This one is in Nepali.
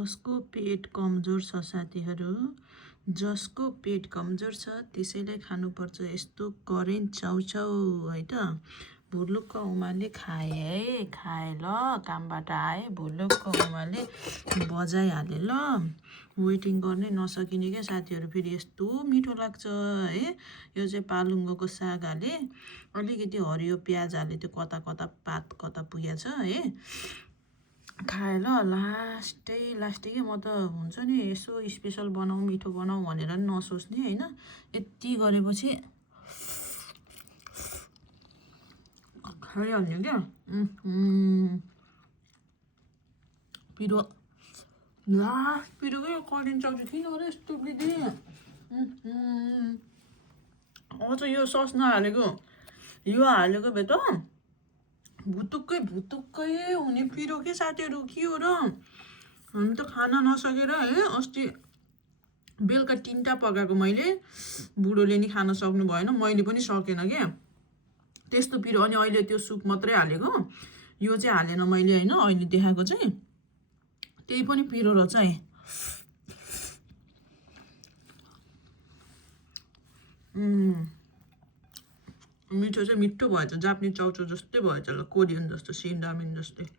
जसको पेट कमजोर छ साथीहरू, जसको पेट कमजोर छ त्यसैले खानुपर्छ यस्तो करेन्ट चाउचाउ है त। भुलुक्क उमाले खाए है, खाए ल, कामबाट आए भुलुक्क उमाले बजाइहाले ल। वेटिङ गर्नै नसकिने क्या साथीहरू, फेरि यस्तो मिठो लाग्छ है। यो चाहिँ पालुङ्गोको साग हाले, अलिकति हरियो प्याज हाले, त्यो कता कता पात कता पुगेछ है। खाए ल, लास्टै के म त हुन्छ नि यसो स्पेसल बनाऊ मिठो बनाऊ भनेर नि नसोच्ने होइन। यति गरेपछि खाइहाल्ने क्या। पिरो पिरोकै करेन्ट चाउचाउ किन र यस्तो दिदी। अझ यो सस नहालेको, यो हालेको भए त भुतुक्कै हुने पिरो के साथीहरू, के हो र। हामी त खाना नसकेर है अस्ति बेलुका 3टा पकाएको मैले, बुढोले नि खान सक्नु भएन, मैले पनि सकेन क्या त्यस्तो पिरो। अनि अहिले त्यो सुप मात्रै हालेको, यो चाहिँ हालेन मैले होइन, अहिले देखाएको चाहिँ त्यही पनि पिरो रहेछ है। मिठो चाहिँ मिठो भएछ, जापानिज चाउचाउ जस्तै भएछ ल, कोरियन जस्तो, सेम रामेन जस्तै।